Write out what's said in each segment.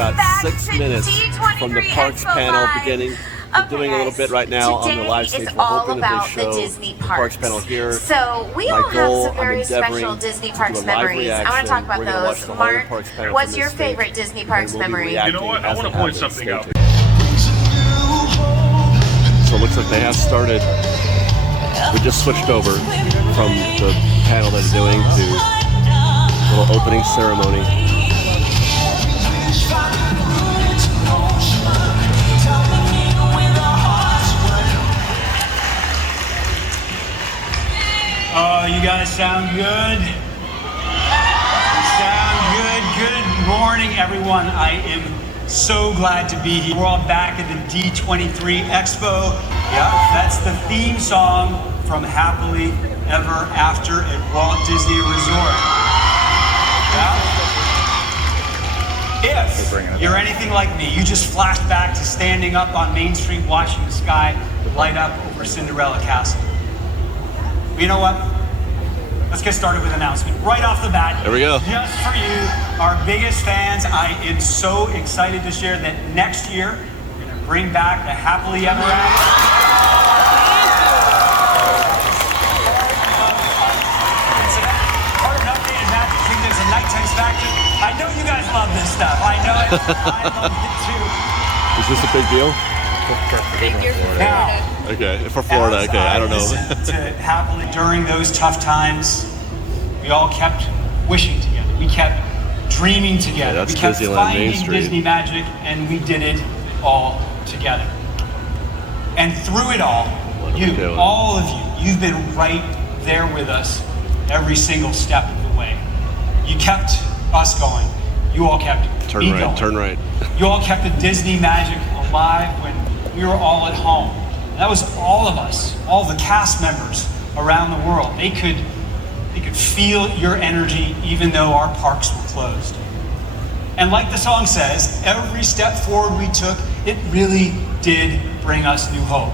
about 6 minutes from the parks panel beginning. We're doing a little bit right now on the live stage. We're hoping that they show the parks panel here. So we all have some very special Disney Parks memories. I want to talk about those. Mark, what's your favorite Disney Parks memory? You know what? I want to point something out. So it looks like they have started. We just switched over from the panel that they're doing to a little opening ceremony. Oh, you guys sound good. Good morning, everyone. I am so glad to be here. We're all back at the D23 Expo. Yeah, that's the theme song from Happily Ever After at Walt Disney Resort. Yeah. If you're anything like me, you just flashed back to standing up on Main Street watching the sky light up over Cinderella Castle. You know what? Let's get started with an announcement right off the bat. There we go. Just for you, our biggest fans, I am so excited to share that next year we're going to bring back the Happily Ever After. Part of updated Magic Kingdom's a nighttime factor. I know you guys love this stuff. I know it. I love it too. Is this a big deal? Big year for Florida. Okay, for Florida, okay, I don't know. To happily, during those tough times, we all kept wishing together. We kept dreaming together. Yeah, that's we kept Disneyland, finding Main Street. Disney magic, and we did it all together. And through it all, all of you, you've been right there with us every single step of the way. You kept us going. You all kept me going. Turn right. You all kept the Disney magic alive when we were all at home. That was all of us, all the cast members around the world. They could feel your energy even though our parks were closed. And like the song says, every step forward we took, it really did bring us new hope.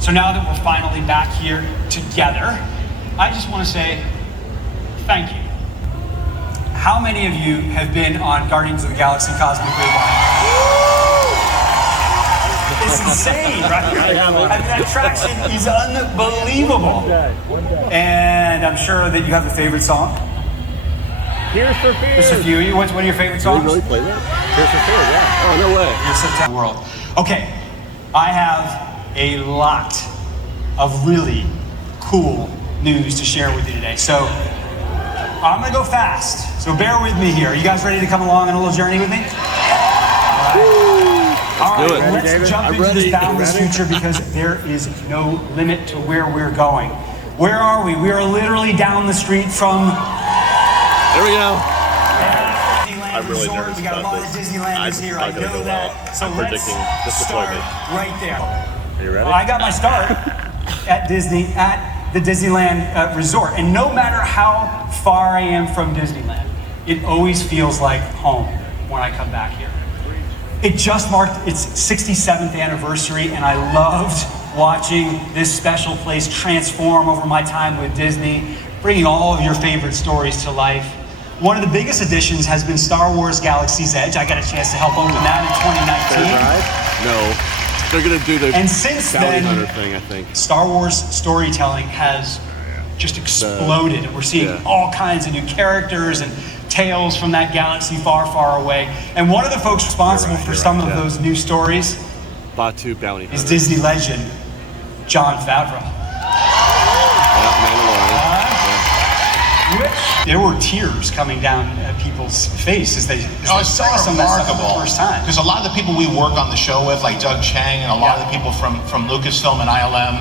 So now that we're finally back here together, I just want to say thank you. How many of you have been on Guardians of the Galaxy Cosmic Rewind? It's insane, right? I mean, that attraction is unbelievable. And I'm sure that you have a favorite song. Tears for Fears. Just a few of you. What's one of your favorite songs? Did we really play that? Tears for Fears, yeah. Oh, no way. Your September world. Okay, I have a lot of really cool news to share with you today. So I'm gonna go fast. So bear with me here. Are you guys ready to come along on a little journey with me? All right, let's jump into this boundless future because there is no limit to where we're going. Where are we? We are literally down the street from... There we go. I'm really nervous. We got a lot of Disneylanders here. I know that. So let's start right there. Are you ready? Well, I got my start at the Disneyland Resort. And no matter how far I am from Disneyland, it always feels like home when I come back here. It just marked its 67th anniversary, and I loved watching this special place transform over my time with Disney, bringing all of your favorite stories to life. One of the biggest additions has been Star Wars Galaxy's Edge. I got a chance to help open that in 2019. No, they're going to do the and since then, Hunter thing, I think. Star Wars storytelling has just exploded. And we're seeing all kinds of new characters and tales from that galaxy far, far away. And one of the folks responsible for some of those new stories Batu Bounty is Disney legend Jon Favreau. There were tears coming down people's face as they saw some of that stuff for the first time. Because a lot of the people we work on the show with, like Doug Chang and a lot of the people from Lucasfilm and ILM,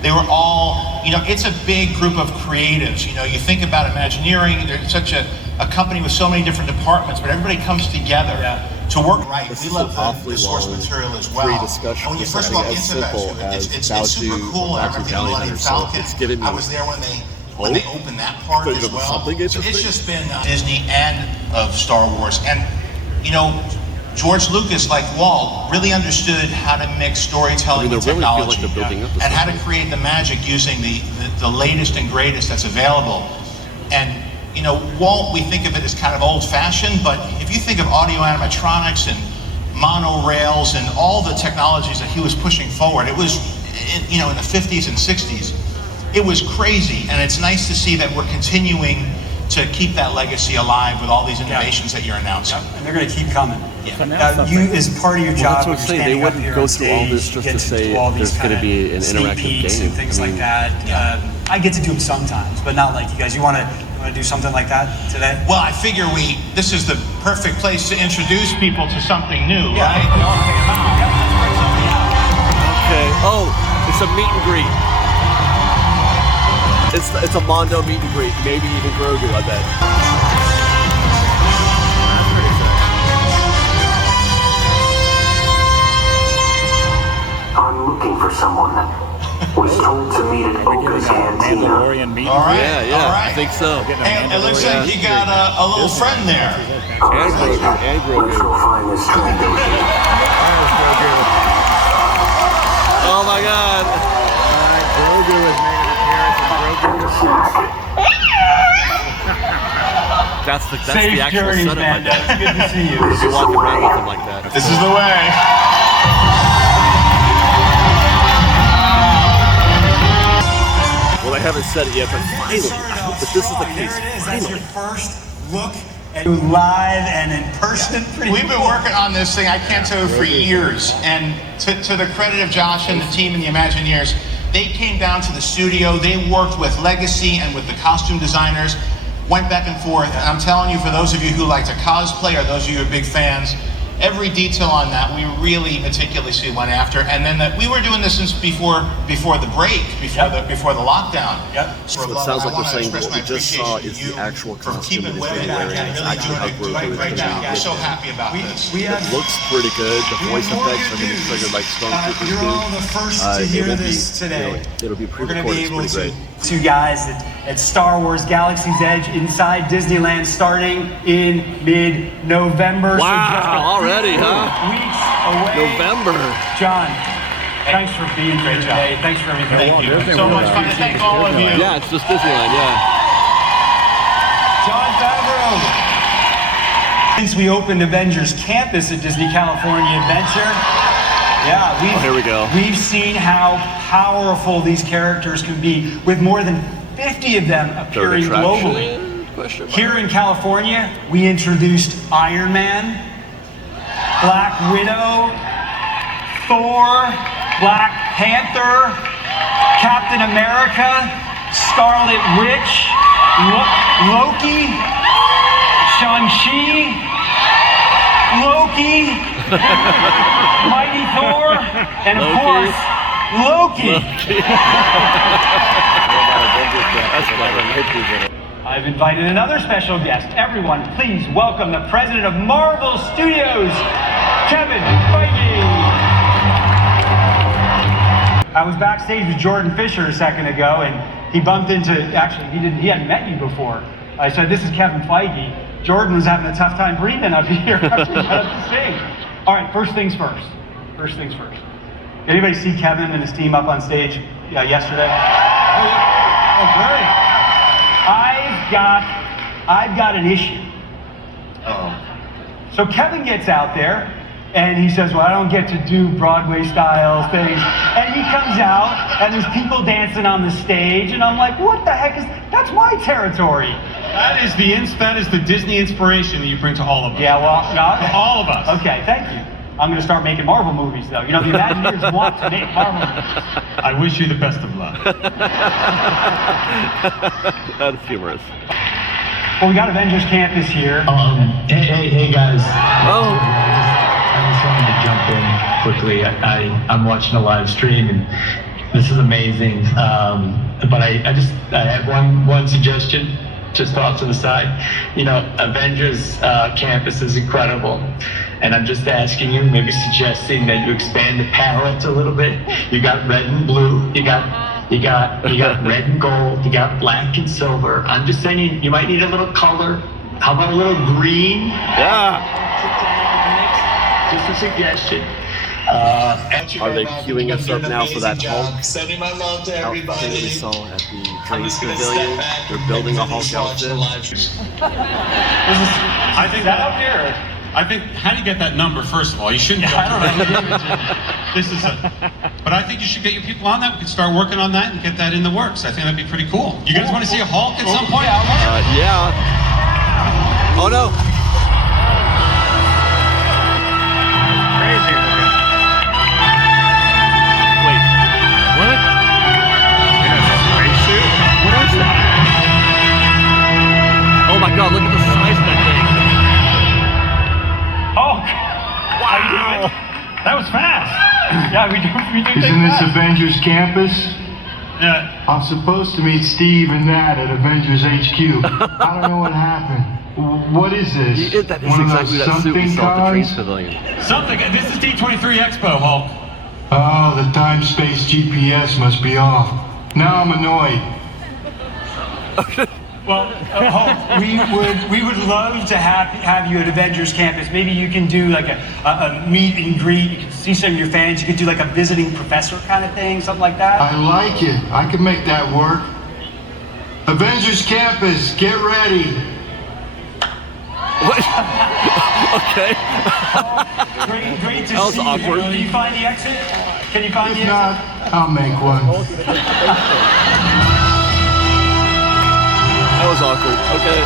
they were all, it's a big group of creatives. You think about Imagineering, they're such a company with so many different departments, but everybody comes together to work right. We love the source material as well. And when you first walk into that, it's super cool. And I remember the Millennium Falcon. I was there when they opened that part as well. So it's just been Disney and of Star Wars. And, George Lucas, like Walt, really understood how to mix storytelling with technology and how to create the magic using the latest and greatest that's available. And you know, we think of it as kind of old-fashioned, but if you think of audio animatronics and monorails and all the technologies that he was pushing forward, it was, you know, in the 50s and 60s, it was crazy. And it's nice to see that we're continuing to keep that legacy alive with all these innovations that you're announcing. And they're going to keep coming. Yeah. You, as part of your job, that's what I'm saying. They wouldn't go through all this just to say there's going to be an interactive game and things like that. I get to do them sometimes, but not like you guys. You want to do something like that today? Well, I figure this is the perfect place to introduce people to something new, right? Okay. Oh, it's a meet and greet. It's a Mondo meet and greet. Maybe even Grogu, I bet. I'm looking for someone. Was told to meet at Oga's Cantina. All right, yeah, all right. I think so. Hey, it looks like you got a little friend there. And Grogu. Let's go find this Tron Identity. Oh my God. Grogu has made an appearance in Grogu. That's the Safe actual journeys, setup, I man. bet. Good to see you. You're walking around with him like that. This is the way. Well, I haven't said it yet, but finally, I hope that this is the case. There it is. That's your first look at live and in person. We've been working on this thing, I can't tell you, for years. And to the credit of Josh and the team and the Imagineers, they came down to the studio, they worked with Legacy and with the costume designers, went back and forth. And I'm telling you, for those of you who like to cosplay or those of you who are big fans, every detail on that we really meticulously went after. And then we were doing this since before the break, before the lockdown. So it sounds like we're saying what we just saw is the actual costume that he's going to be wearing. It's actually how Grogu is going to be. I'm so happy about this. It looks pretty good. The voice effects are going to be triggered like Stormtroopers You're all the first to hear this today. It'll be We're going to be pre-recorded. It's able pretty great. Two guys at Star Wars Galaxy's Edge inside Disneyland starting in mid-November. Wow, already, huh? Weeks away. November. John, thanks for being here today. Thanks for everything. Thank you. So much fun to thank all of you. Yeah, it's just Disneyland, yeah. John Favreau. Since we opened Avengers Campus at Disney California Adventure, here we go. We've seen how powerful these characters can be, with more than 50 of them appearing globally. Here in California, we introduced Iron Man, Black Widow, Thor, Black Panther, Captain America, Scarlet Witch, Loki, Shang-Chi, Loki, Mighty Thor, and of course, Loki. I've invited another special guest. Everyone, please welcome the president of Marvel Studios, Kevin Feige. I was backstage with Jordan Fisher a second ago, and he bumped into, he hadn't met you before. I said, this is Kevin Feige. Jordan was having a tough time breathing up here after he got up to sing. All right, first things first. First things first. Anybody see Kevin and his team up on stage yesterday? Oh, great. I've got an issue. So Kevin gets out there and he says, well, I don't get to do Broadway style things. And he comes out and there's people dancing on the stage and I'm like, what the heck that's my territory. That is the Disney inspiration that you bring to all of us. Yeah, well, no. To all of us. Okay, thank you. I'm going to start making Marvel movies, though. You know, the Imagineers want to make Marvel movies. I wish you the best of luck. That's humorous. Well, we got Avengers Campus here. Hey guys. Oh. I just wanted to jump in quickly. I'm watching a live stream and this is amazing. But I have one suggestion, just off to the side. You know, Avengers Campus is incredible. And I'm just asking you, maybe suggesting that you expand the palette a little bit. You got red and blue, you got red and gold, you got black and silver. I'm just saying you might need a little color. How about a little green? Yeah. Just a suggestion. Are they queuing us up now for that Hulk Sending my love to outfit that everybody. we saw at the I'm train just gonna pavilion? step back. They're building a Hulk Watch the outfit. live stream. I think that up here. I think, how do you get that number, first of all? You shouldn't go through it. This is but I think you should get your people on that. We can start working on that and get that in the works. I think that'd be pretty cool. You guys want to see a Hulk at some point? Yeah. Oh no. Crazy looking. Wait. What? In a spacesuit? What is that? Oh my god, look at the size of that thing. Hulk! Wow! That was fast! Yeah, we do Isn't this fast. Avengers Campus? Yeah. I'm supposed to meet Steve and Nat at Avengers HQ. I don't know what happened. What is this? That is One of exactly those that suit we something saw at the train cars? pavilion. Something. This is D23 Expo, Hulk. Oh, the time-space GPS must be off. Now I'm annoyed. Well, Hulk, we would love to have you at Avengers Campus. Maybe you can do like a meet and greet. You can see some of your fans. You could do like a visiting professor kind of thing, something like that. I like it. I can make that work. Avengers Campus, get ready. What? Okay. Great to That was see awkward. you. Can you find the exit? Can you find the If exit? not, I'll make one. That was awkward. Okay.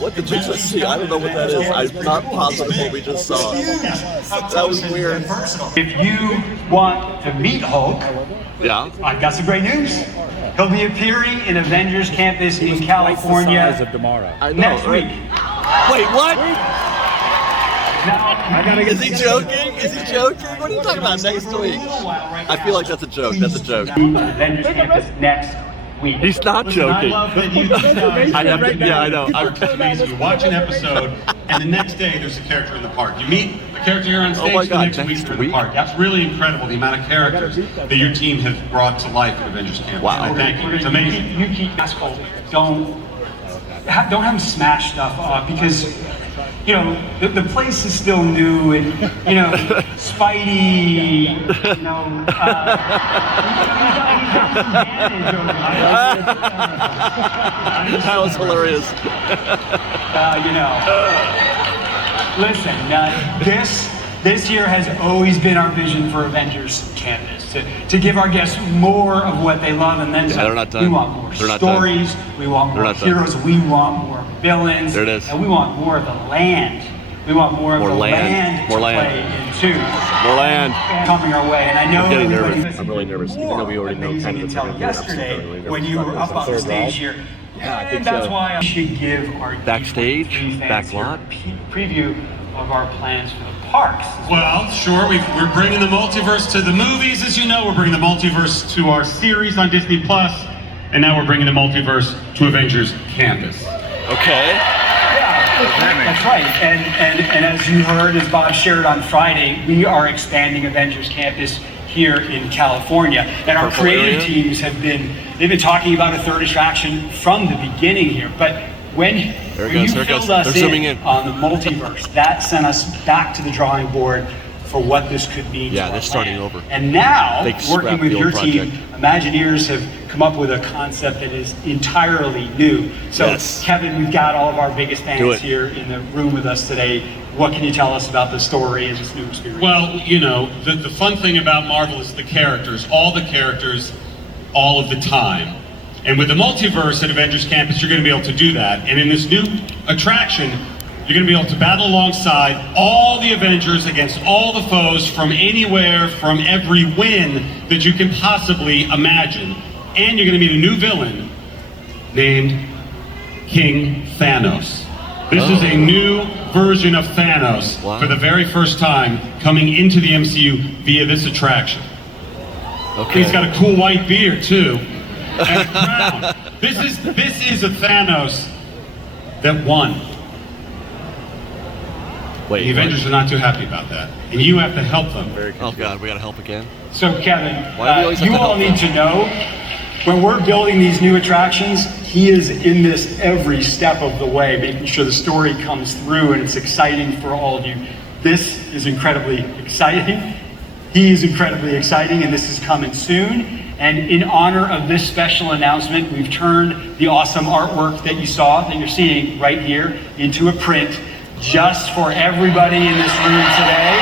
What did we just see? I don't know what that is. I'm not positive what we just saw. That was weird. If you want to meet Hulk, Yeah. I've got some great news. He'll be appearing in Avengers Campus in California tomorrow. I know, next right? week. Wait, what? Now, Is he joking? Is he joking? What are you talking about next week? I feel like that's a joke. That's a joke. Avengers Campus next week. He's not Listen, I joking. love that you I have to, yeah, I know. It's amazing. You watch an episode, and the next day there's a character in the park. You meet a character here on stage, my the God, next week next you're in the week? park. That's really incredible, the amount of characters that your team has brought to life at Avengers Campus. Wow. So thank you. It's amazing. You keep Gathercole. Don't have him smash stuff up because you know the place is still new and you know Spidey. You know. That was hilarious. You know. Listen, this year has always been our vision for Avengers Campus to give our guests more of what they love, and then they're not done. we want more They're not stories, we want They're more not done. heroes, we want more villains, There it is. and we want more of the land. We want more of More the land. More to land. play into. More land. Coming our way, and I know I'm getting everybody- nervous. I'm really nervous. Even though we already know Things kind you of the can tell yesterday when you were up on the stage here. Yeah, I think And that's so. why I should give our Backstage, D23 fans back here lot. a preview of our plans for the parks. Well, sure, we're bringing the multiverse to the movies, as you know. We're bringing the multiverse to our series on Disney Plus, and now we're bringing the multiverse to Avengers Campus. Okay. That's right, and as you heard, as Bob shared on Friday, we are expanding Avengers Campus here in California, and our Purple creative area? teams they've been talking about a third attraction from the beginning here, but when There it you goes, there it filled goes. us They're zooming in. on the multiverse, that sent us back to the drawing board for what this could mean. Yeah, to they're our starting land. over. And now, They working scrapped with the your old team, project. Imagineers have come up with a concept that is entirely new. So, Yes. Kevin, we've got all of our biggest Do fans it. here in the room with us today. What can you tell us about the story and this new experience? Well, you know, the fun thing about Marvel is the characters, all of the time. And with the multiverse at Avengers Campus, you're going to be able to do that. And in this new attraction, you're going to be able to battle alongside all the Avengers against all the foes from anywhere, from every win that you can possibly imagine. And you're going to meet a new villain named King Thanos. This is a new version of Thanos for the very first time coming into the MCU via this attraction. Okay. He's got a cool white beard too, and a crown. This is a Thanos that won. Wait. The Avengers are not too happy about that, and you have to help them. Oh God, we gotta help again. So, Kevin, Why do we always have you to all help need them? to know When we're building these new attractions, he is in this every step of the way, making sure the story comes through and it's exciting for all of you. This is incredibly exciting. He is incredibly exciting, and this is coming soon. And in honor of this special announcement, we've turned the awesome artwork that you saw, that you're seeing right here, into a print just for everybody in this room today.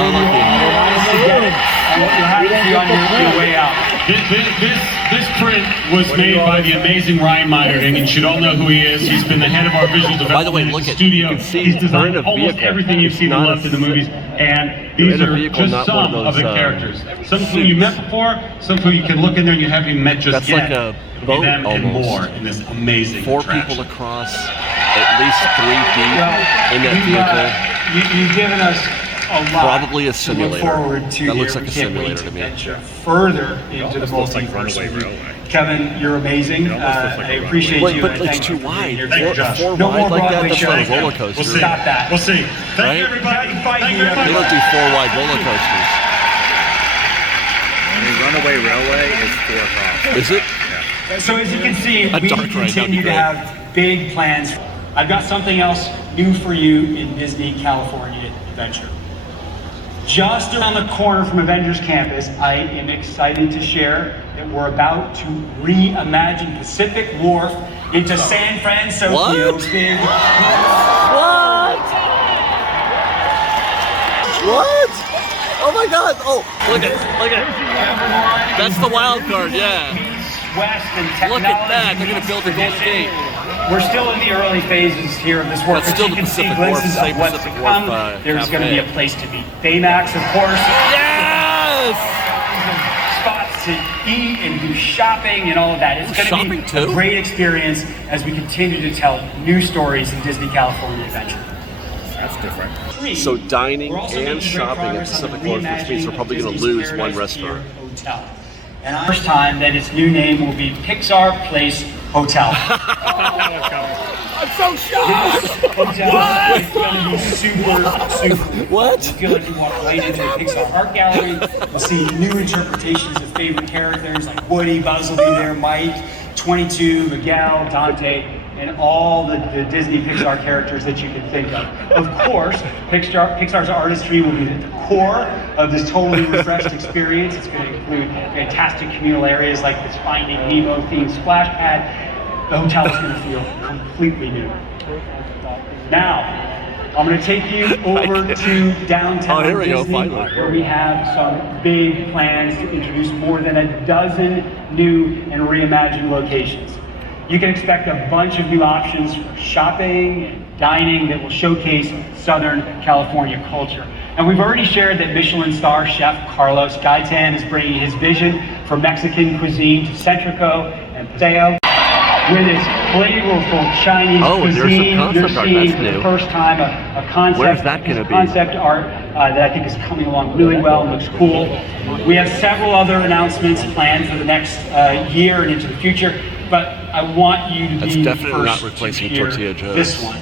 You'll get it, and you'll have to be on your way out. This print was made by the amazing Ryan Meinerting, and you should all know who he is. He's been the head of our visual development By the way, look at studio. He's designed in a almost vehicle. everything you've seen and loved in the movies, and these are just some of the characters. Some who you met before, some who you can look in there and you haven't met just yet. That's like a boat them and almost. more in this amazing 4 attraction. people across, at least 3 deep in that vehicle. You've given us a lot. Probably a simulator. To look forward to That looks here. like a We can't wait simulator to me. venture further into the Almost looks like multiverse. Runaway Railway. Kevin, you're amazing. It almost looks like I a appreciate Wait, you. but and it's thank too you for being wide. here. Thank you, Josh. Four No wide more like that, Broadway that's shows. not a roller We'll coaster. see. Stop that. We'll see. Thank Right? you, everybody. Feige, Thank you, They everybody. don't do 4 wide roller coasters. I mean, Runaway Railway is 4 across. Is it? So as you can see, A we dark ride, that'd be continue to great. have big plans. I've got something else new for you in Disney California Adventure. Just around the corner from Avengers Campus, I am excited to share that we're about to reimagine Pacific Wharf into San Francisco. What? Big. What? Oh my God! Oh, look at it! That's the wild card, yeah. West and Look at that! They're gonna build the Golden Gate. We're still in the early phases here of this work. That's still but you the can see Pacific Wharf, glimpses same of what's Pacific to Wharf, come. There's going to be a cafe. place to be. Baymax, of course. Yes! Spots to eat and do shopping and all of that. It's going to be Shopping too? a great experience as we continue to tell new stories in Disney California Adventure. That's different. So dining We're also and making great shopping at progress on the Pacific Wharf, which means we're probably going to reimagining lose one Disney's restaurant. Paradise Pier Hotel. And the first time that its new name will be Pixar Place Hotel. I'm so shocked! Hotel is going to be super. What? You feel like you walk right into the Pixar Art Gallery. You'll see new interpretations of favorite characters like Woody, Buzz will be there, Mike, 22, Miguel, Dante, and all the Disney Pixar characters that you can think of. Of course, Pixar's artistry will be at the core of this totally refreshed experience. It's going to include fantastic communal areas like this Finding Nemo themed splash pad. The hotel is going to feel completely new. Now, I'm going to take you over to downtown here we go, Disney, finally. where we have some big plans to introduce more than a dozen new and reimagined locations. You can expect a bunch of new options for shopping and dining that will showcase Southern California culture. And we've already shared that Michelin star chef Carlos Gaitan is bringing his vision for Mexican cuisine to Centrico and Paseo. With its flavorful Chinese cuisine, you're seeing for the first time a concept, Where's that gonna be? concept art that I think is coming along really well and looks cool. We have several other announcements planned for the next year and into the future, but I want you to That's be definitely first not replacing to hear Tortilla Joe's. this one.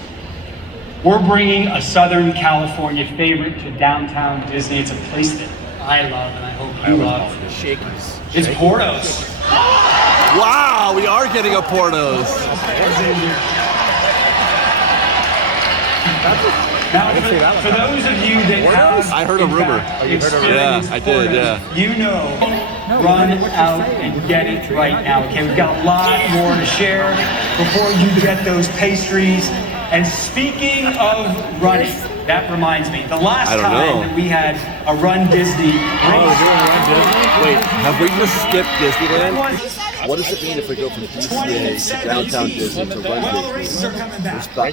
We're bringing a Southern California favorite to downtown Disney. It's a place that I love and I hope you love. Shakers. It's Portos. Wow, we are getting a Portos. Now, for those of you that have, I heard a rumor. Yeah, I did, yeah. You know, run out and get it right now. Okay, we've got a lot more to share before you get those pastries. And speaking of running, that reminds me, the last time that we had a Run Disney race. Wait, have we just skipped Disneyland? What does it mean if we go from DCA to downtown Disney to Run Disney? We're stuck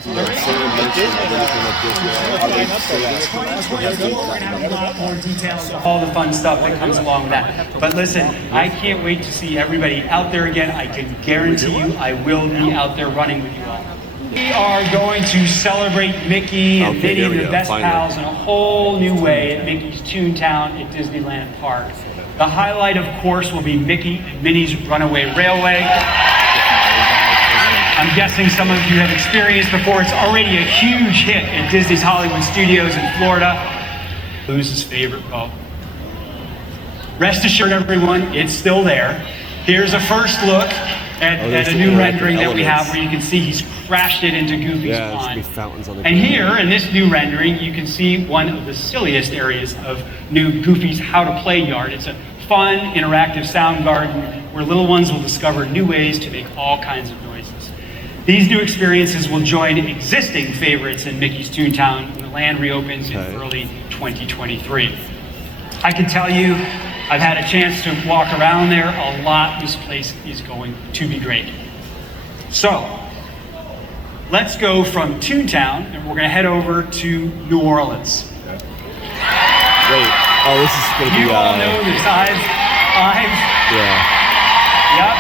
in the same dimension of everything at Disneyland. Are they saving it from us? Or have they gotten A lot more details, all the fun stuff that comes along with that. But listen, I can't wait to see everybody out there again. I can guarantee you I will be out there running with you all. We are going to celebrate Mickey and Minnie and the Best Pals in a whole new way at Mickey's Toontown at Disneyland Park. The highlight, of course, will be Mickey and Minnie's Runaway Railway. I'm guessing some of you have experienced before. It's already a huge hit at Disney's Hollywood Studios in Florida. Who's his favorite boat? Rest assured, everyone, it's still there. Here's a first look at a new rendering that we have where you can see he's crashed it into Goofy's pond. Fountains on the and here, in this new rendering, you can see one of the silliest areas of new Goofy's How to Play yard. It's a fun, interactive sound garden where little ones will discover new ways to make all kinds of noises. These new experiences will join existing favorites in Mickey's Toontown when the land reopens in early 2023. I can tell you, I've had a chance to walk around there a lot. This place is going to be great. So, let's go from Toontown, and we're going to head over to New Orleans. Wait, oh, this is going to be... You all know this. Yep.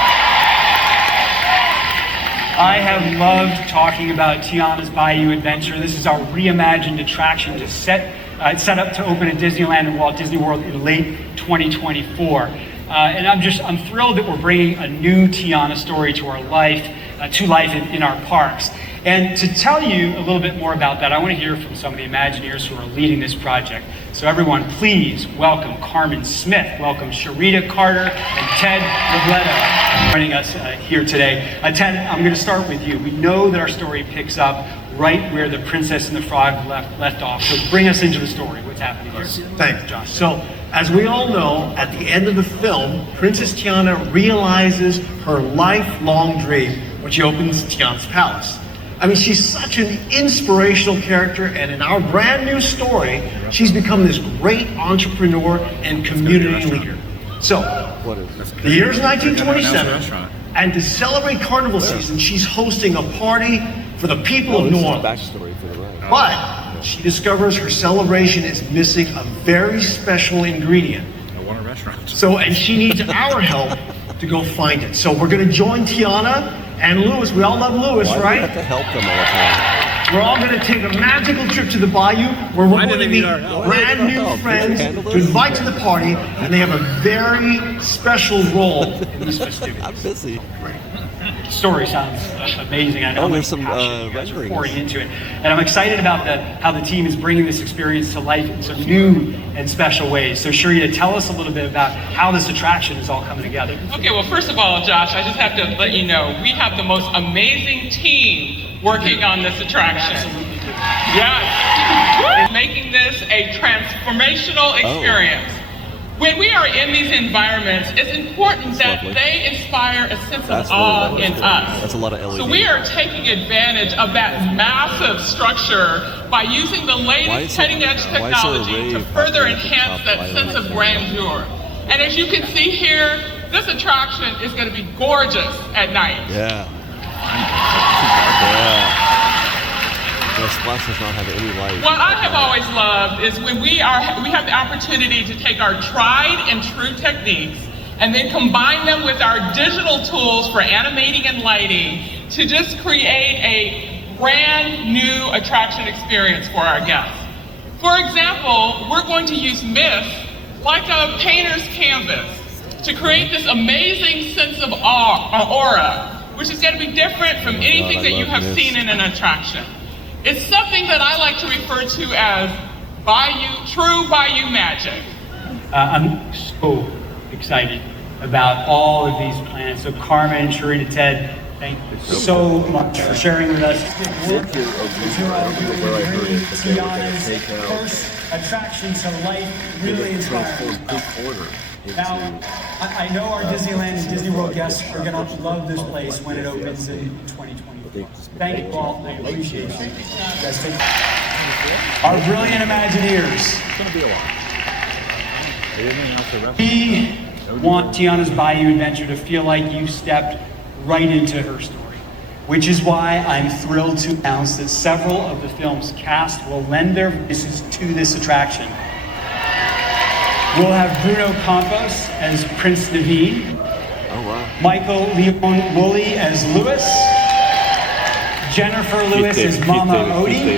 I have loved talking about Tiana's Bayou Adventure. This is our reimagined attraction to set up to open at Disneyland and Walt Disney World in late 2024. And I'm thrilled that we're bringing a new Tiana story to life in our parks. And to tell you a little bit more about that, I want to hear from some of the Imagineers who are leading this project. So everyone, please welcome Carmen Smith, welcome Sharita Carter, and Ted Robledo joining us here today. Ted, I'm going to start with you. We know that our story picks up right where the Princess and the Frog left off. So bring us into the story. What's happening here? Thanks, Josh. So, as we all know, at the end of the film, Princess Tiana realizes her lifelong dream when she opens Tiana's palace. I mean, she's such an inspirational character, and in our brand new story, she's become this great entrepreneur and community leader. So, the year's 1927, and to celebrate carnival season, she's hosting a party for the people of New Orleans. But she discovers her celebration is missing a very special ingredient. I want a restaurant. So, and she needs our help to go find it. So we're going to join Tiana and Louis. We all love Louis, right? We have to help them all the time. We're all going to take a magical trip to the Bayou where we're going to meet brand new friends to invite to the party, and they have a very special role in this festivity. I'm busy. The story sounds amazing. I know there's some renderings pouring into it, and I'm excited about how the team is bringing this experience to life in some new and special ways. So, Sharita, tell us a little bit about how this attraction is all coming together. Okay, well, first of all, Josh, I just have to let you know we have the most amazing team working on this attraction. Yes, making this a transformational experience. When we are in these environments, it's important that they inspire a sense of awe in us. That's a lot of LED. So we are taking advantage of that massive structure by using the latest cutting-edge technology to further enhance that sense of grandeur. And as you can see here, this attraction is going to be gorgeous at night. Yeah. The splash does not have any light. What I have always loved is when we have the opportunity to take our tried and true techniques and then combine them with our digital tools for animating and lighting to just create a brand new attraction experience for our guests. For example, we're going to use myth like a painter's canvas to create this amazing sense of aura, which is going to be different from anything that you have seen in an attraction. It's something that I like to refer to as true Bayou magic. I'm so excited about all of these plans. So Carmen, Sharita, Ted, thank you so much for sharing with us. Tiana's first attraction to life, really inspiring. Now, I know our Disneyland and Disney World guests are going to love this place when it opens in 2024. Thank you all. I appreciate you. Our brilliant Imagineers. It's going to be a while. We want Tiana's Bayou Adventure to feel like you stepped right into her story, which is why I'm thrilled to announce that several of the film's cast will lend their voices to this attraction. We'll have Bruno Campos as Prince Naveen, Michael Leon Woolley as Louis, Jennifer Lewis as Mama Odie,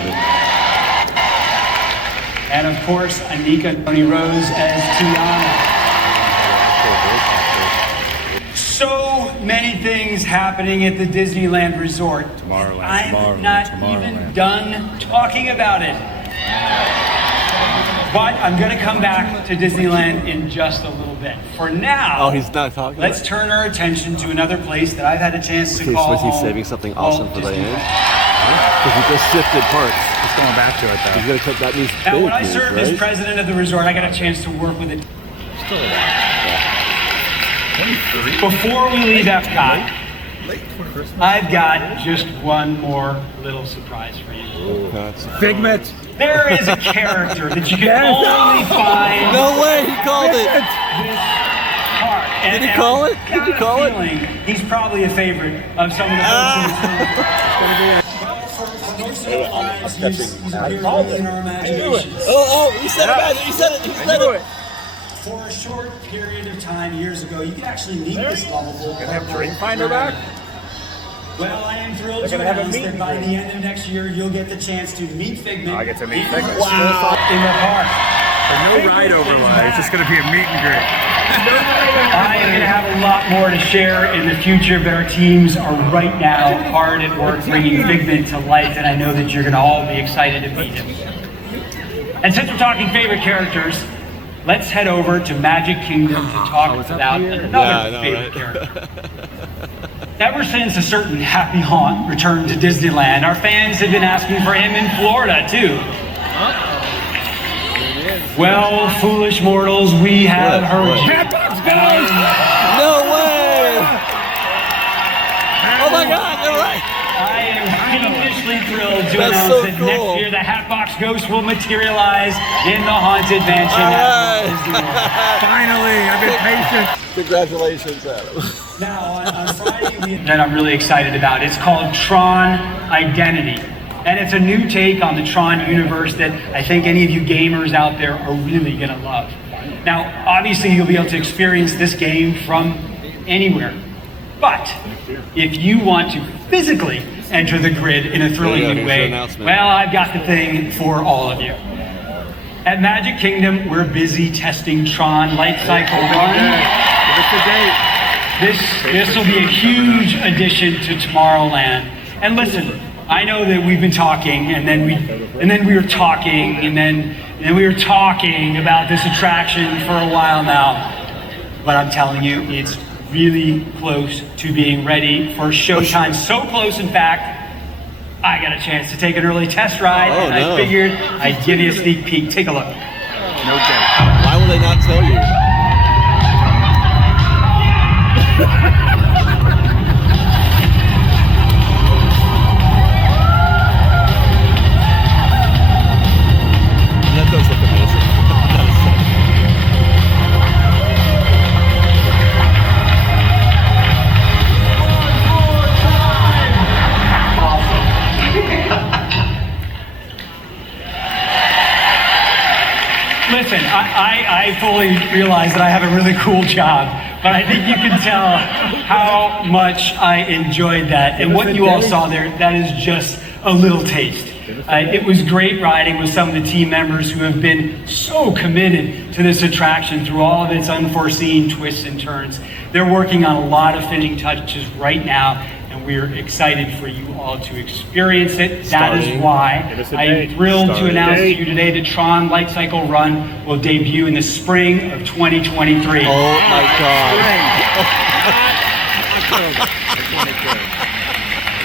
and of course Anika Tony Rose as Tiana. So many things happening at the Disneyland Resort. I'm not even done talking about it. But I'm going to come back to Disneyland in just a little bit. For now, he's not talking. Let's turn our attention to another place that I've had a chance to call Was he home. saving something awesome for the end? Because he just shifted parts. He's going back to it, though. He's going to take that means Now, when I served as president of the resort, I got a chance to work with it. Before we leave Epcot, I've got just one more little surprise for you. Figment. There is a character that you can only find. No way, he called it. Did he call it? Did you call it? He's probably a favorite of some of the folks in this room. I called it. Oh, he said it. He said it. For a short period of time years ago, you could actually meet this lovable. Gonna have Dreamfinder back? Well, I am thrilled to announce that by the end of next year, you'll get the chance to meet Figment. I get to meet Figment. Wow. In the park. So no ride overlay. It's just going to be a meet and greet. I am going to have a lot more to share in the future, but our teams are right now hard at work bringing Figment to life, and I know that you're going to all be excited to meet him. And since we're talking favorite characters, let's head over to Magic Kingdom to talk about another favorite character. Ever since a certain Happy Haunt returned to Disneyland, our fans have been asking for him in Florida, too. Well, foolish mortals, we have heard you. No way! Oh my God, they're right! I am fiendishly thrilled to announce that next year the Hatbox Ghost will materialize in the Haunted Mansion at Disneyland. Finally, I've been patient. Congratulations, Adam. Now, on Friday, that I'm really excited about. It's called Tron Identity. And it's a new take on the Tron universe that I think any of you gamers out there are really going to love. Now, obviously, you'll be able to experience this game from anywhere. But if you want to physically enter the grid in a thrilling new way, well, I've got the thing for all of you. At Magic Kingdom, we're busy testing Tron Light Cycle Run. This will be a huge addition to Tomorrowland. And listen, I know that we've been talking, and then we were talking, and then we were talking about this attraction for a while now. But I'm telling you, it's really close to being ready for showtime. So close, in fact, I got a chance to take an early test ride, and I figured I'd give you a sneak peek. Take a look. No doubt. Why will they not tell you? That does look amazing. Listen, I fully realize that I have a really cool job, but I think you can tell how much I enjoyed that. And what you all saw there, that is just a little taste. It was great riding with some of the team members who have been so committed to this attraction through all of its unforeseen twists and turns. They're working on a lot of finishing touches right now, and we're excited for you all to experience it. That is why I'm thrilled to announce to you today that Tron Light Cycle Run will debut in the spring of 2023. Oh my God.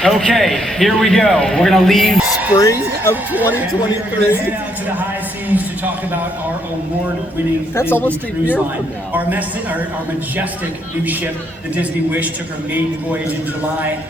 Okay, here we go. We're going to leave spring of 2023. We're going to head out to the high seas to talk about our award-winning That's almost a cruise year line. from now. Our majestic new ship, the Disney Wish, took her maiden voyage in July.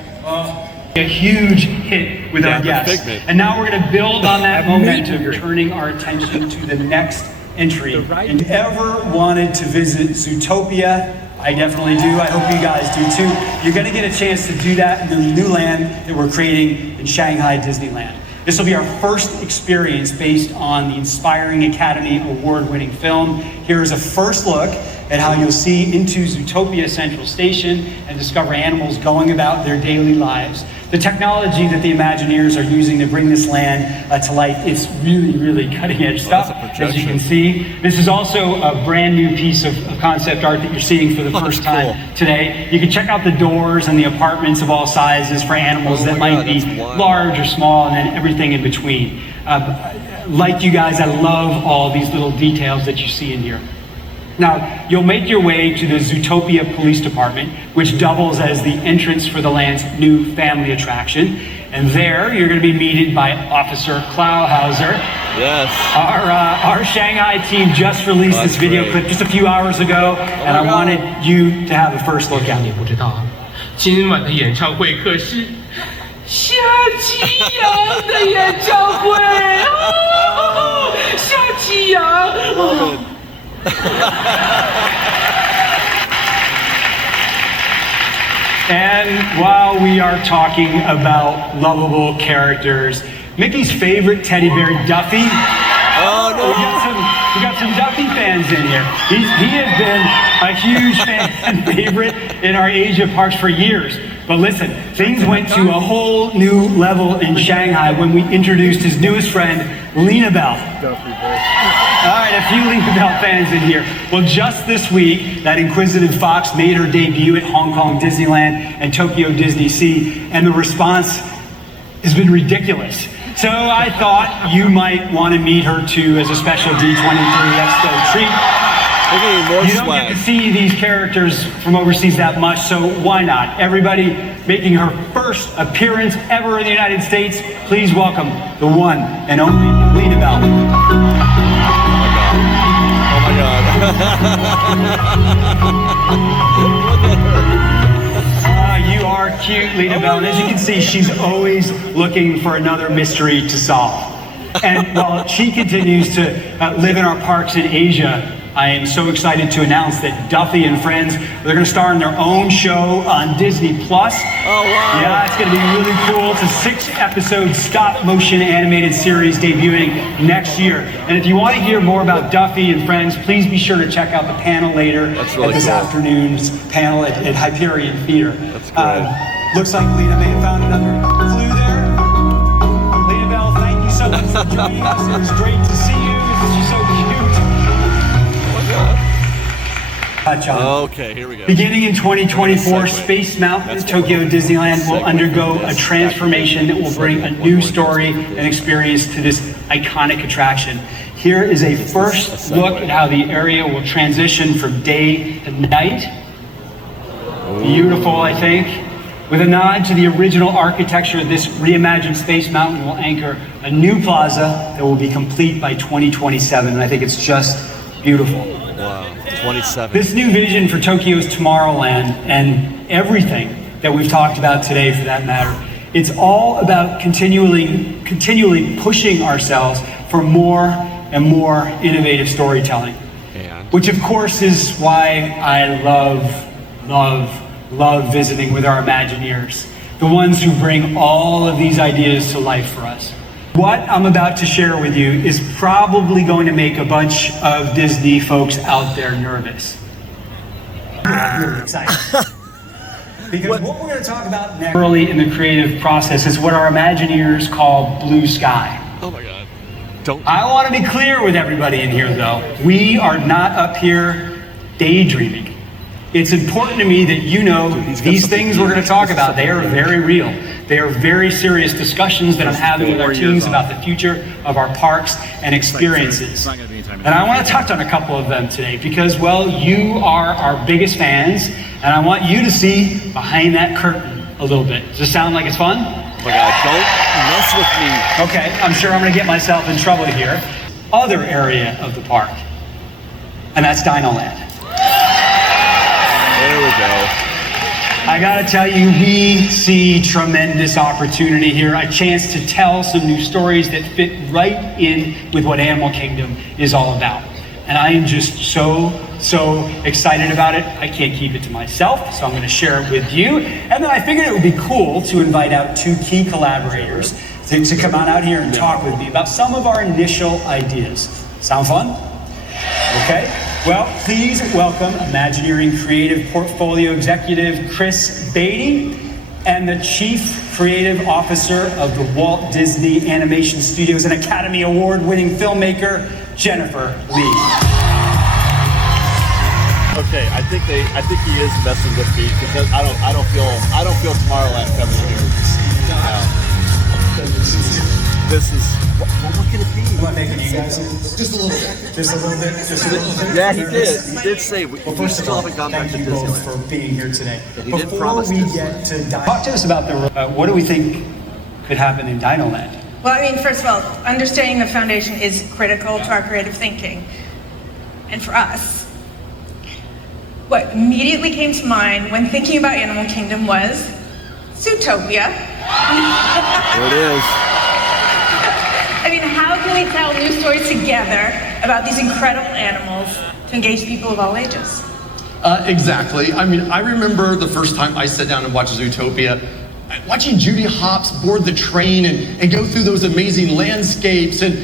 A huge hit with our guests. And now we're going to build on that momentum, turning our attention to the next entry. If you ever wanted to visit Zootopia, I definitely do. I hope you guys do too. You're going to get a chance to do that in the new land that we're creating in Shanghai Disneyland. This will be our first experience based on the Inspiring Academy Award-winning film. Here's a first look at how you'll see into Zootopia Central Station and discover animals going about their daily lives. The technology that the Imagineers are using to bring this land to life, it's really, really cutting-edge stuff, as you can see. This is also a brand new piece of concept art that you're seeing for the first time today. You can check out the doors and the apartments of all sizes for animals that might be large or small, and then everything in between. like you guys, I love all these little details that you see in here. Now, you'll make your way to the Zootopia Police Department, which doubles as the entrance for the land's new family attraction. And there, you're going to be meted by Officer Klauhauser. Yes. Our Shanghai team just released this video clip just a few hours ago, and I wanted you to have a first look at it. 今晚的演唱会可是夏季阳的演唱会哦，夏季阳。And while we are talking about lovable characters, Mickey's favorite teddy bear, Duffy. Oh no! We got some Duffy fans in here. He has been a huge fan and favorite in our Asia parks for years. But listen, things went to a whole new level in Shanghai when we introduced his newest friend, Lena Bell. All right, a few Lena Bell fans in here. Well, just this week, that inquisitive fox made her debut at Hong Kong Disneyland and Tokyo Disney Sea, and the response has been ridiculous. So I thought you might want to meet her too as a special D23 Expo treat. You don't get to see these characters from overseas that much, so why not? Everybody making her first appearance ever in the United States, please welcome the one and only Lena Bell. Oh my God. Look at her. You are cute, Lena Bell, and as you can see, she's always looking for another mystery to solve. And while she continues to live in our parks in Asia, I am so excited to announce that Duffy and Friends, they're going to star in their own show on Disney+. Oh, wow. Yeah, it's going to be really cool. It's a 6-episode stop-motion animated series debuting next year. And if you want to hear more about Duffy and Friends, please be sure to check out the panel later at this afternoon's panel at Hyperion Theater. That's great. Looks like Lena may have found another clue there. Lena Bell, thank you so much for joining us. It was great to see you. You're so cute. Okay, here we go. Beginning in 2024, Space Mountain at Tokyo Disneyland will undergo a transformation that will bring a new story and experience to this iconic attraction. Here is a first look at how the area will transition from day to night. Beautiful, I think. With a nod to the original architecture, this reimagined Space Mountain will anchor a new plaza that will be complete by 2027, and I think it's just beautiful. Wow, 27. This new vision for Tokyo's Tomorrowland and everything that we've talked about today for that matter, it's all about continually pushing ourselves for more and more innovative storytelling. Which of course is why I love visiting with our Imagineers, the ones who bring all of these ideas to life for us. What I'm about to share with you is probably going to make a bunch of Disney folks out there nervous. I'm really excited. Because what we're going to talk about next early in the creative process is what our Imagineers call blue sky. Oh my God. I want to be clear with everybody in here though. We are not up here daydreaming. It's important to me that you know these things we're going to talk about, they are very real. They are very serious discussions that I'm having with our teams about the future of our parks and experiences. And I want to touch on a couple of them today because, well, you are our biggest fans, and I want you to see behind that curtain a little bit. Does this sound like it's fun? Oh my God, don't mess with me. Okay, I'm sure I'm going to get myself in trouble here. Other area of the park, and that's Dinoland. There we go. I gotta tell you, we see tremendous opportunity here, a chance to tell some new stories that fit right in with what Animal Kingdom is all about. And I am just so excited about it. I can't keep it to myself, so I'm gonna share it with you. And then I figured it would be cool to invite out 2 key collaborators to come on out here and talk with me about some of our initial ideas. Sound fun? Okay. Well, please welcome Imagineering Creative Portfolio Executive Chris Beatty and the Chief Creative Officer of the Walt Disney Animation Studios and Academy Award-winning filmmaker, Jennifer Lee. Okay, I think he is messing with me because I don't feel Tomorrowland coming here. This is what can it be? guys just a little bit. Just a little bit. Just a little bit. Yeah, he did. He did say we First still of all, haven't gone back thank to you both Disneyland. for being here today. But he did Before promise we Disneyland. get to Talk to us about what do we think could happen in Dinoland? Well, I mean, first of all, understanding the foundation is critical to our creative thinking. And for us, what immediately came to mind when thinking about Animal Kingdom was Zootopia. There it is. I mean, how can we tell new stories together about these incredible animals to engage people of all ages? Exactly. I mean, I remember the first time I sat down and watched Zootopia, watching Judy Hopps board the train and go through those amazing landscapes, and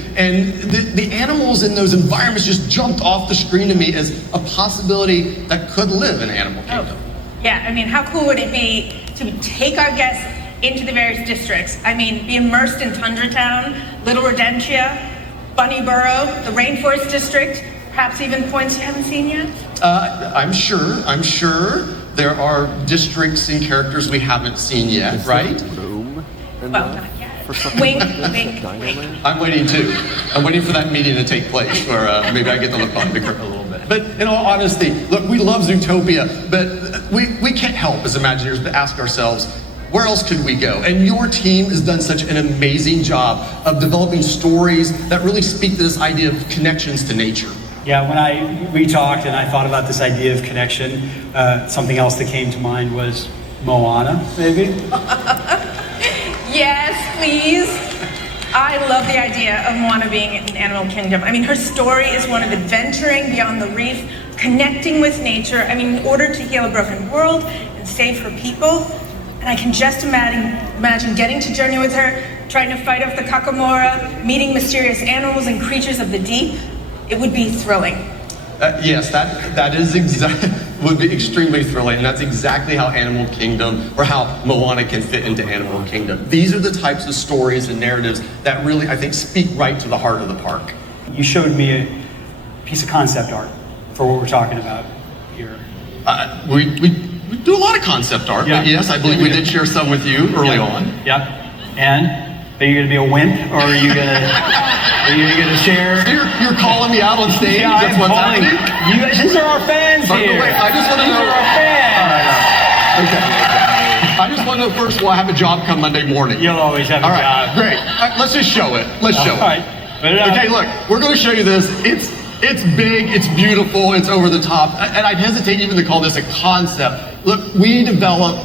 the animals in those environments just jumped off the screen to me as a possibility that could live in Animal Kingdom. Yeah, I mean, how cool would it be to take our guests into the various districts? I mean, be immersed in Tundra Town, Little Rodentia, Bunny Burrow, the Rainforest District, perhaps even points you haven't seen yet? I'm sure there are districts and characters we haven't seen yet, right? Room Well, not yet. Wink, wink, wink. I'm waiting too. I'm waiting for that meeting to take place where maybe I get to look behind the curtain a little bit. But in all honesty, look, we love Zootopia, but we can't help as Imagineers but ask ourselves, where else could we go? And your team has done such an amazing job of developing stories that really speak to this idea of connections to nature. Yeah, when we talked and I thought about this idea of connection, something else that came to mind was Moana, maybe? Yes, please. I love the idea of Moana being in Animal Kingdom. I mean, her story is one of adventuring beyond the reef, connecting with nature. I mean, in order to heal a broken world and save her people. And I can just imagine getting to journey with her, trying to fight off the Kakamora, meeting mysterious animals and creatures of the deep. It would be thrilling. Yes, that is would be extremely thrilling, and that's exactly how Animal Kingdom, or how Moana can fit into Animal Kingdom. These are the types of stories and narratives that really, I think, speak right to the heart of the park. You showed me a piece of concept art for what we're talking about here. We do a lot of concept art, but yes, I believe we did share some with you early on. Yep. And are you going to be a wimp, or are you going to share? So you're calling me out on stage? Yeah, That's what's happening? You guys, these are our fans here. Wait, I just want to know. These are our fans. Okay. I just want to know first, will I have a job come Monday morning? You'll always have a job. Great. All right, let's just show it. Let's show it. All right. Okay, look, we're going to show you this. It's big, it's beautiful, it's over the top, and I'd hesitate even to call this a concept. Look, we develop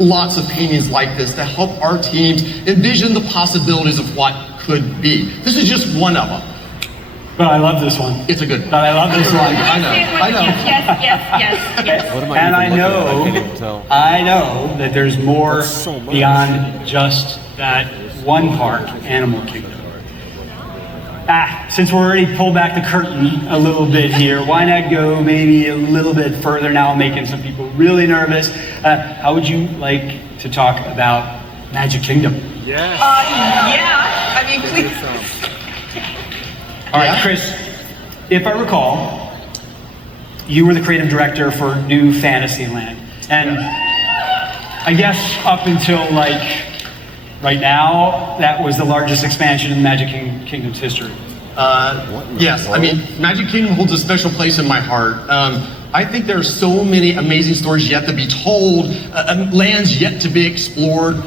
lots of paintings like this to help our teams envision the possibilities of what could be. This is just one of them. But I love this one. It's a good one. But I love this one. I know. Yes. What am And I know, I can't even tell. I know that there's more beyond just that one park, Animal Kingdom. Since we're already pulled back the curtain a little bit here, why not go maybe a little bit further now, making some people really nervous? How would you like to talk about Magic Kingdom? Yeah. I mean, please. All right, Chris, if I recall, you were the creative director for New Fantasyland. And I guess up until right now, that was the largest expansion in Magic Kingdom's history. Yes, I mean, Magic Kingdom holds a special place in my heart. I think there are so many amazing stories yet to be told, lands yet to be explored.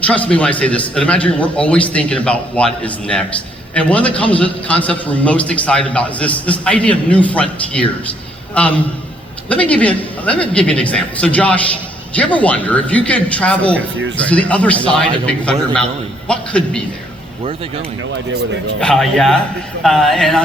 Trust me when I say this, at Imagineering, we're always thinking about what is next. And one of the concepts we're most excited about is this idea of new frontiers. Let me give you an example. So Josh, do you ever wonder if you could travel to the other side of Big Thunder Mountain, what could be there? Where are they going? No idea where they're going. And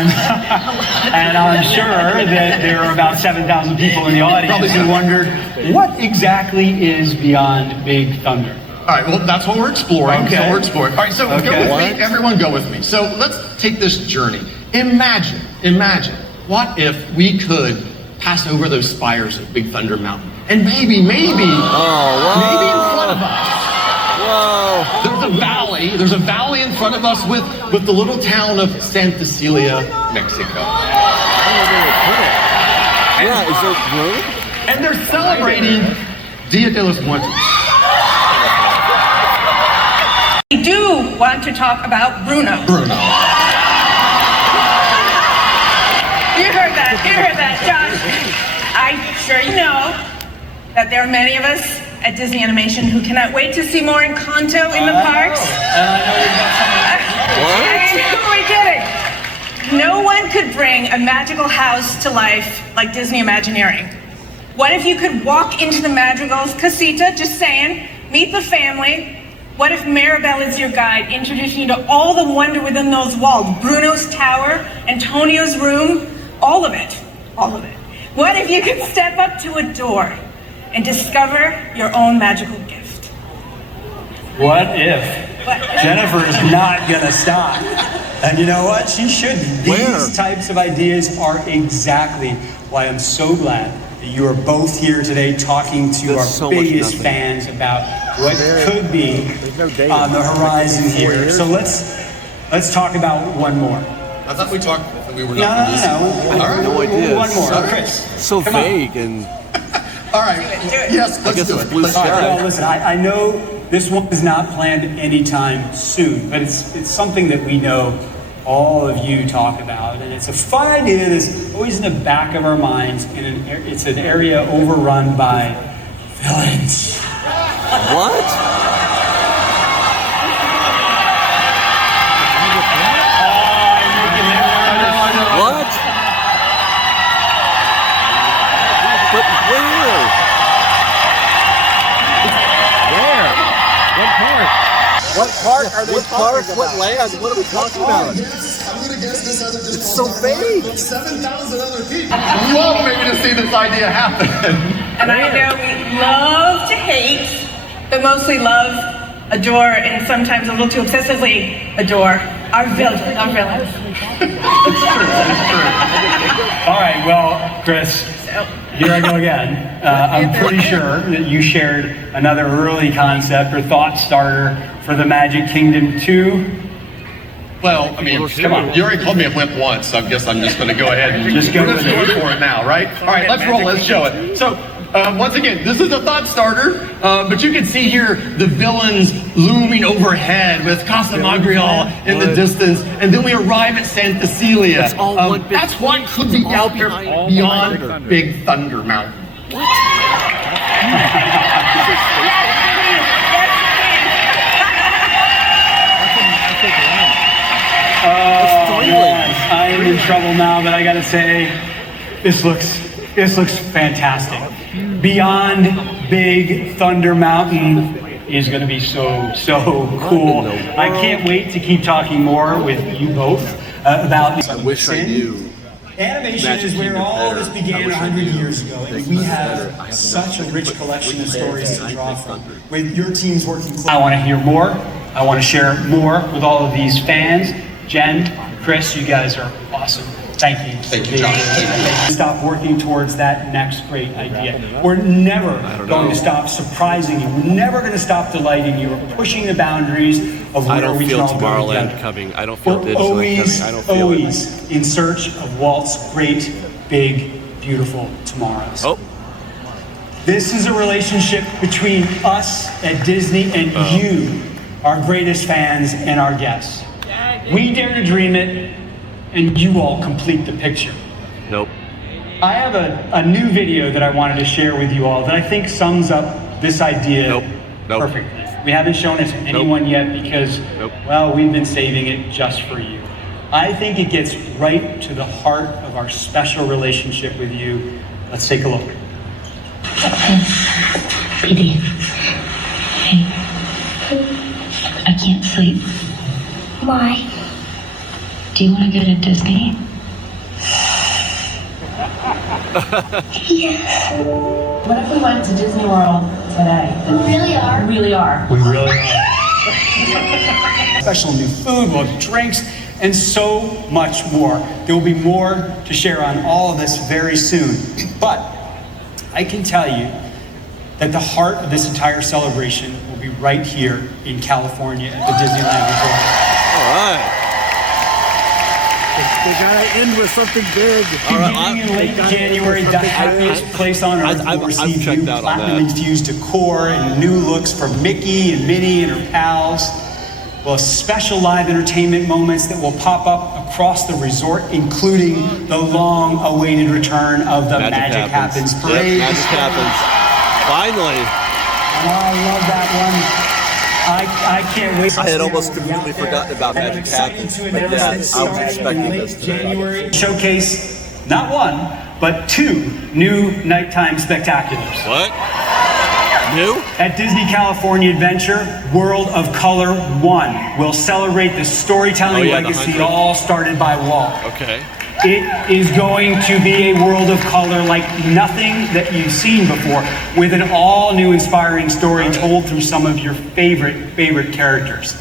I'm sure that there are about 7,000 people in the audience who wondered, what exactly is beyond Big Thunder? All right, well, that's what we're exploring. Okay. So we're exploring. All right, so go with me. Everyone go with me. So let's take this journey. Imagine, what if we could pass over those spires of Big Thunder Mountain? And maybe in front of us. Whoa. There's a valley in front of us with the little town of Santa Cecilia, Mexico. Yeah, is there room? And they're celebrating Dia de los Muertos. We do want to talk about Bruno. You heard that, John. I'm sure you know that there are many of us at Disney Animation who cannot wait to see more Encanto in the parks. Who are we kidding? No one could bring a magical house to life like Disney Imagineering. What if you could walk into the Madrigal's casita, just saying, meet the family? What if Maribel is your guide, introducing you to all the wonder within those walls? Bruno's tower, Antonio's room, all of it, all of it. What if you could step up to a door and discover your own magical gift? What if Jennifer is not gonna stop? And you know what? She shouldn't. These types of ideas are exactly why I'm so glad that you are both here today talking to our biggest fans about what could be on the horizon here. So let's talk about one more. I thought we talked. We were No. I have no idea. One more. Chris. So vague and. All right. Yes, let's do it. Blue sky. Well, listen, I know this one is not planned anytime soon, but it's something that we know all of you talk about, and it's a fun idea that's always in the back of our minds. It's an area overrun by villains. What? What? But where? Where? What part? What part are they talking about? What land? What are we talking about? I'm gonna guess this other It's so vague. 7,000 other people. Love maybe to see this idea happen. And I know we love to hate, but mostly love, adore, and sometimes a little too obsessively adore our villains. That's true. All right, well, Chris, here I go again. I'm pretty sure that you shared another early concept or thought starter for the Magic Kingdom 2. Well, I mean, come on. You already called me a wimp once, so I guess I'm just going to go ahead and Just go we're with just it. going for it now, right? All right, let's roll. Let's show it. So, once again, this is a thought starter, but you can see here the villains looming overhead with Casa Magriel in the distance, and then we arrive at Santa Celia. It's all one big that's what could be out there beyond Big Thunder Mountain. I am in trouble now, but I gotta say, this looks fantastic. Beyond Big Thunder Mountain is gonna be so cool. I can't wait to keep talking more with you both about this. I wish I knew. Animation is where all this began 100 years ago, and we have such a rich collection of stories to draw from. With your teams working closely, I want to hear more. I want to share more with all of these fans. Jen, Chris, you guys are awesome. Thank you. Thank you, John. Stop working towards that next great idea. We're never going to stop surprising you. We're never going to stop delighting you. We're pushing the boundaries of where we can all go together. coming. I don't feel We're Disneyland coming. I don't feel always in search of Walt's great, big, beautiful tomorrows. Oh. This is a relationship between us at Disney and you, our greatest fans and our guests. We dare to dream it, and you all complete the picture. Nope. I have a new video that I wanted to share with you all that I think sums up this idea perfectly. We haven't shown it to anyone yet because, well, we've been saving it just for you. I think it gets right to the heart of our special relationship with you. Let's take a look. Baby, hey, I can't sleep. Why? Do you want to go to Disney? Yes. What if we went to Disney World today? We really are. We really are. We really are. Special new food, we'll have drinks, and so much more. There will be more to share on all of this very soon. But I can tell you that the heart of this entire celebration will be right here in California at the Disneyland Resort. All right. We gotta end with something big. Beginning in late January, the happiest place on earth will receive new platinum-infused decor and new looks for Mickey and Minnie and her pals. We'll have special live entertainment moments that will pop up across the resort, including the long-awaited return of the Magic Happens parade. Yep, Magic Happens. Finally. Oh, I love that one. I can't wait. I had almost completely forgotten about Magic Happens, but yeah, I was expecting this today. Showcase not one, but 2 new nighttime spectaculars. What? New? At Disney California Adventure, World of Color 1 will celebrate the storytelling legacy all started by Walt. Okay. It is going to be a world of color like nothing that you've seen before, with an all-new inspiring story told through some of your favorite characters.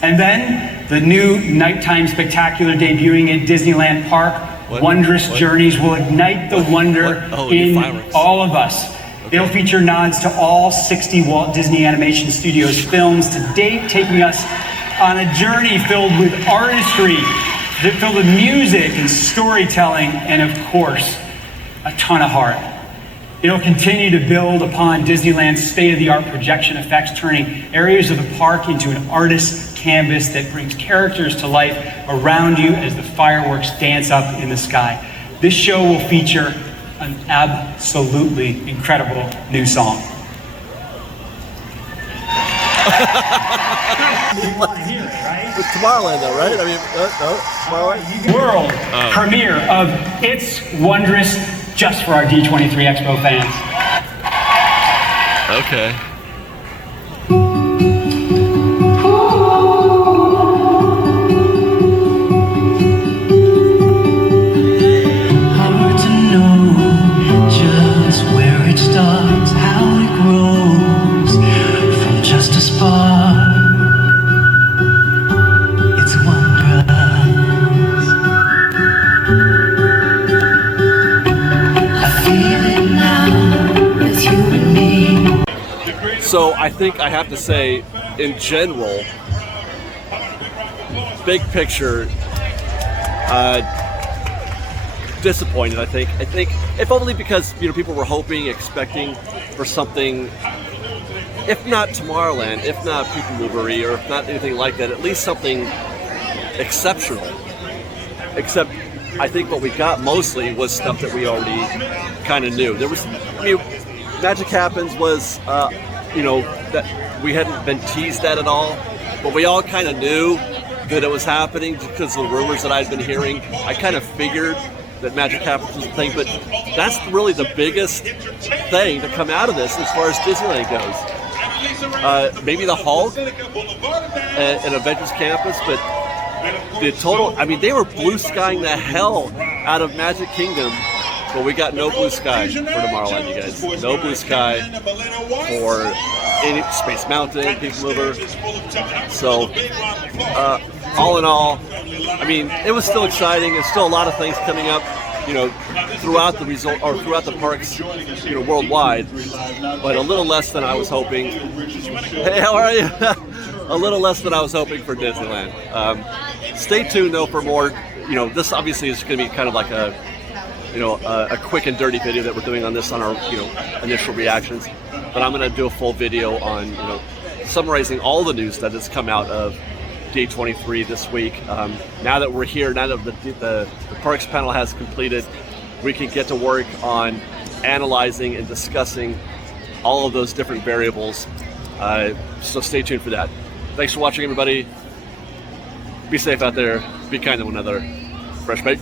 And then, the new nighttime spectacular debuting at Disneyland Park, Wondrous Journeys, will ignite the wonder in all of us. It'll feature nods to all 60 Walt Disney Animation Studios films to date, taking us on a journey filled with artistry, filled with music and storytelling, and of course, a ton of heart. It'll continue to build upon Disneyland's state-of-the-art projection effects, turning areas of the park into an artist's canvas that brings characters to life around you as the fireworks dance up in the sky. This show will feature an absolutely incredible new song. You want to hear it, right? It's Tomorrowland, though, right? I mean, Tomorrowland? World premiere of It's Wondrous, just for our D23 Expo fans. Okay. Hard to know just where it starts, how it grows from just a spark. It's wondrous. I feel it now with you and me. So I think I have to say, in general, big picture, disappointed. I think if only because people were hoping, expecting for something, if not Tomorrowland, if not People Movery, or if not anything like that, at least something exceptional. Except I think what we got mostly was stuff that we already kind of knew. There was, Magic Happens was, that we hadn't been teased at all, but we all kind of knew that it was happening because of the rumors that I'd been hearing. I kind of figured that Magic Happens was a thing, but that's really the biggest thing to come out of this as far as Disneyland goes. Maybe the Hulk and Avengers Campus, but the total, they were blue skying the hell out of Magic Kingdom, but we got no blue sky for Tomorrowland, you guys. No blue sky for any Space Mountain, People Mover. So, all in all, it was still exciting. There's still a lot of things coming up, throughout the result or throughout the parks, worldwide. But a little less than I was hoping. Hey, how are you? A little less than I was hoping for Disneyland. Stay tuned though for more. This obviously is going to be kind of like a quick and dirty video that we're doing on this on our initial reactions. But I'm going to do a full video on summarizing all the news that has come out of D23 this week. Now that we're here, now that the Parks panel has completed, we can get to work on analyzing and discussing all of those different variables. So stay tuned for that. Thanks for watching, everybody. Be safe out there. Be kind to one another. Fresh Bake.